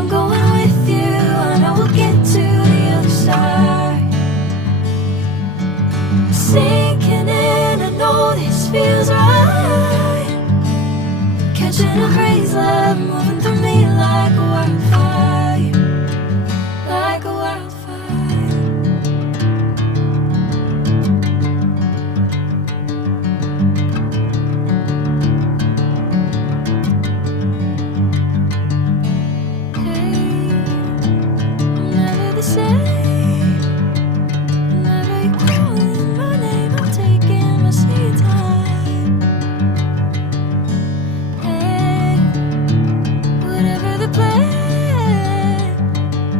I'm going with you, I know we'll get to the other side. Sinking in, I know this feels right. Catching a breeze, love moving through me like a wildfire, like a wildfire. Hey, I'm never the same. Whenever you're calling my name, I'm taking my sweet time. Hey, whatever the plan,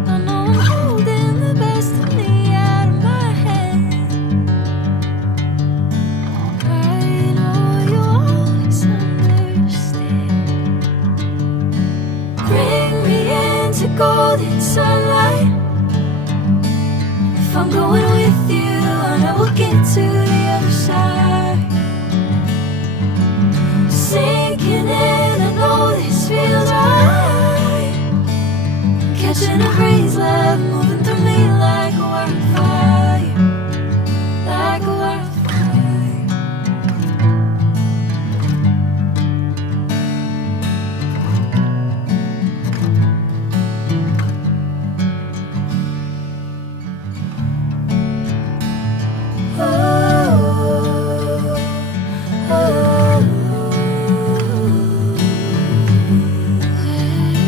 I know I'm holding the best of me out of my hand. I know you always understand. Bring me into golden sunlight. If I'm going with you, I know we'll get to the other side. Sinking in, I know this feels right.